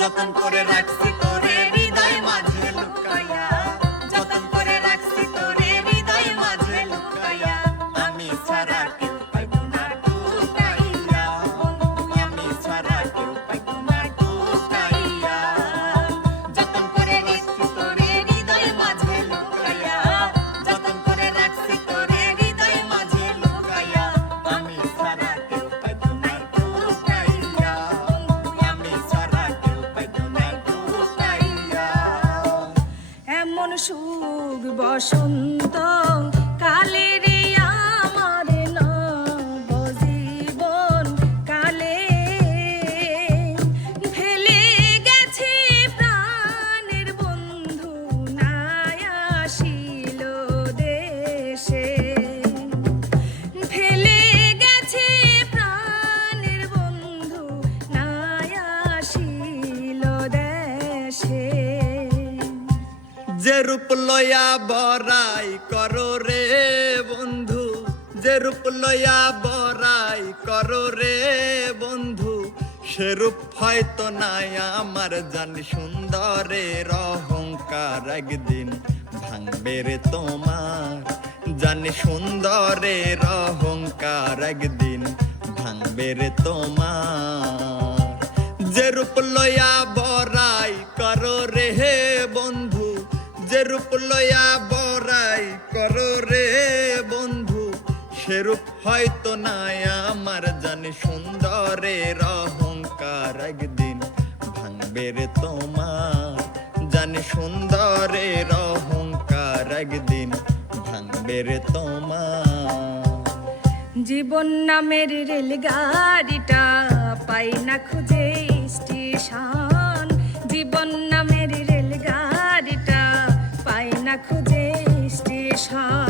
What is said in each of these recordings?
যতন করে রাখছি তোরে। বরাই করো রে বন্ধু, যে রূপ লয়া বরাই করো রে বন্ধু, সে রূপ হয়তো নাই আমার জানি সুন্দরের অহংকার একদিন ভাঙবে রে তোমার। জানি সুন্দরের অহংকার একদিন ভাঙবে রে তোমার। যে রূপ লয়া বরাই নাই আমার জানি সুন্দরের অহংকার একদিন ভাঙবে রে তোমার। জানি সুন্দরের অহংকার একদিন ভাঙবে রে তোমার। জীবন নামের রেলগাড়িটা পাই না খুঁজে স্টেশন। জীবন নামের রেলগাড়িটা পাই না খুঁজে স্টেশন।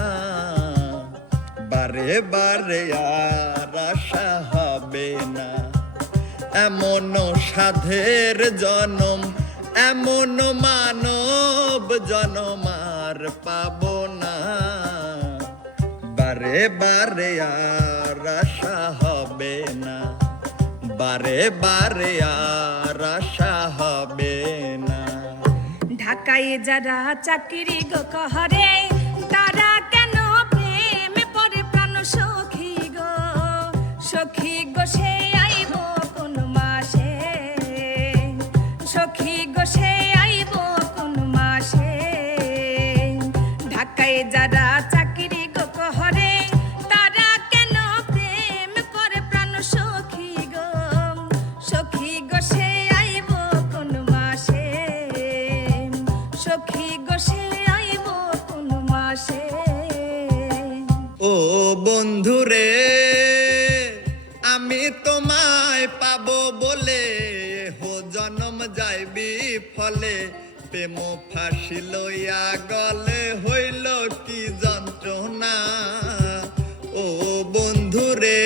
বারে বারে আর আশা হবে না। এমন সাধের জনম, এমন মানব জনম আর পাব না। বারে বারে আর আশা হবে না। বারে বারে আর আশা হবে না। ঢাকায় যারা চাকরি গো কহরে, তারা ও বন্ধুরে আমি তোমায় পাব বলে হো জনম যাইবি ফলে। প্রেম ফাঁসি লইয়া গলে হইল কি যন্ত্রণা। ও বন্ধুরে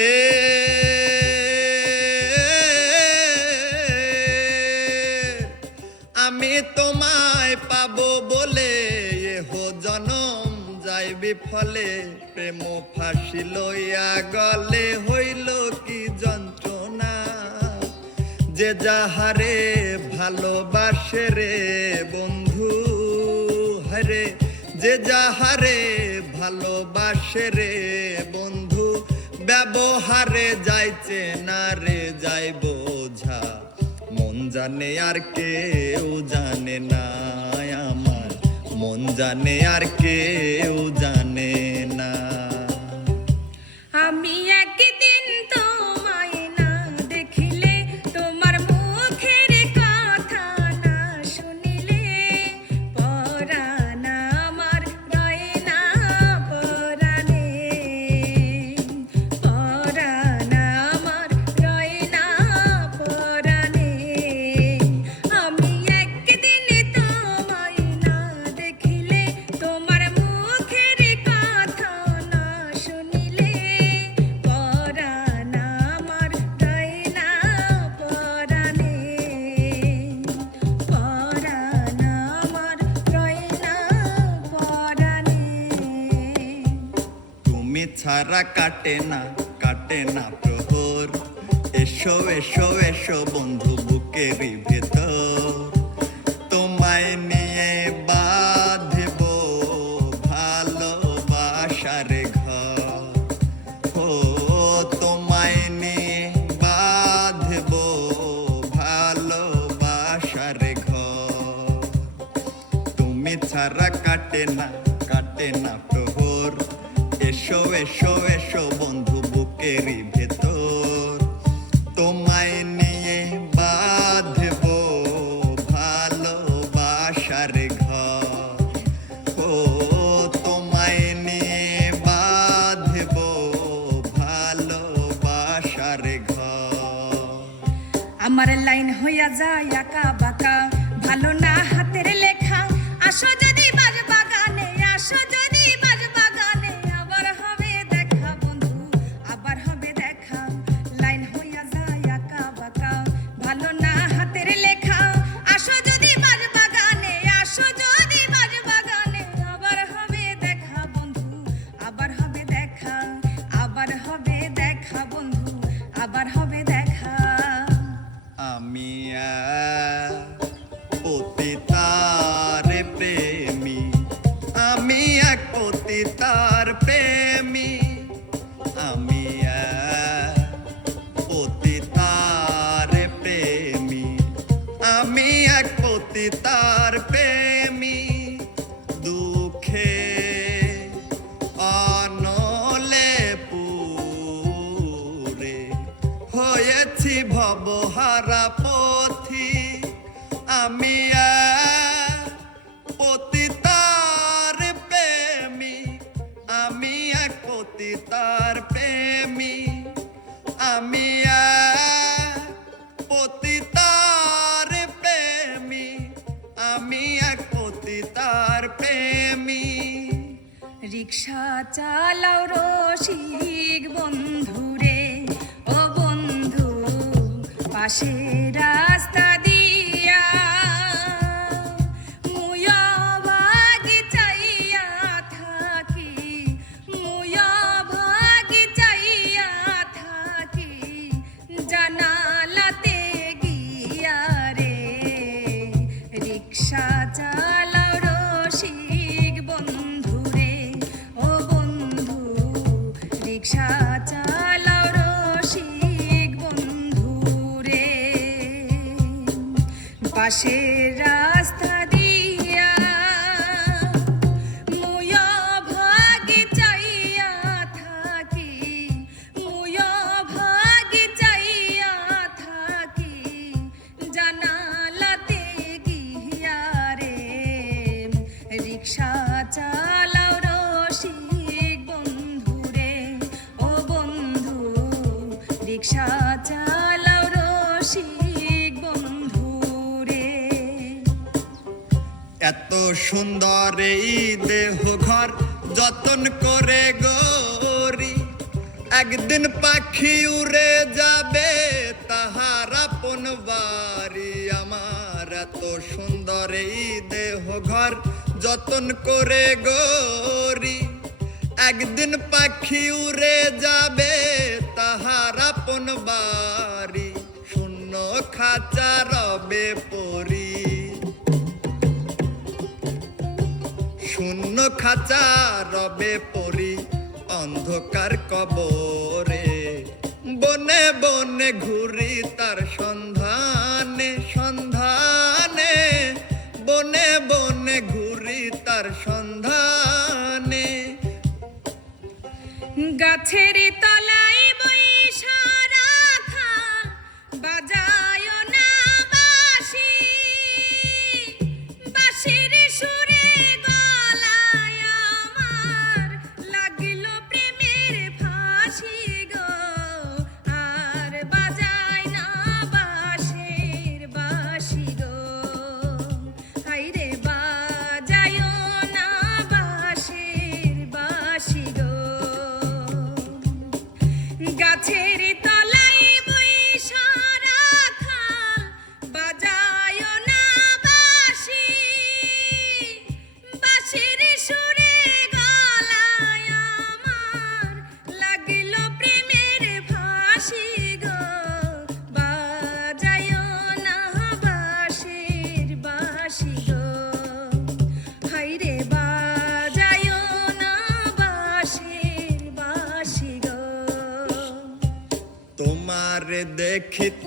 আমি তোমায় পাব বলে হো জনম যাইবি ফলে প্রেম ফাঁসি লইয়া গলে, হইল কি যন্ত্রণা? যে যাহারে ভালোবাসে রে বন্ধু হরে যে যাহারে ভালোবাসে রে বন্ধু, ব্যবহারে যাইছে না রে যাই বোঝা। মন জানে আর কেউ জানে না আমার। মন জানে আর কেউ জানে না। ছাড়া কাটে না কাটে না প্রহর। এসো এসো এসো বন্ধু বুকেরই ভেতর। এসো বন্ধু বুকেরই ভেতর। তোমায় নিয়ে বাঁধব ভালোবাসার ঘর। ও তোমায় নিয়ে বাঁধব ভালোবাসার ঘর। আমার লাইন হইয়া যায় এক পতিতার প্রেমী, দুঃখে অনলে পুরে। হয়েছি ভবহারা পথি, আমি পতিতার প্রেমী, আমি এক পতিতার প্রেমী। রিক্সা চালাও রসিক বন্ধুরে। ও বন্ধু পাশে পাশের সুন্দর এই দেহ ঘর যতন করে গরি। একদিন পাখি উড়ে যাবে, তাহার আপন বাড়ি আমার। এত সুন্দর এই দেহ ঘর যতন করে গরি। একদিন পাখি উড়ে যাবে, তাহার আপন বাড়ি। শূন্য খাঁচা রবে পরি শূন্য খাঁচা রবে পরি অন্ধকার কবরে। বনে বনে ঘুরি তার সন্ধানে সন্ধানে। বনে বনে ঘুরি তার সন্ধানে। গাছের তলা তোমার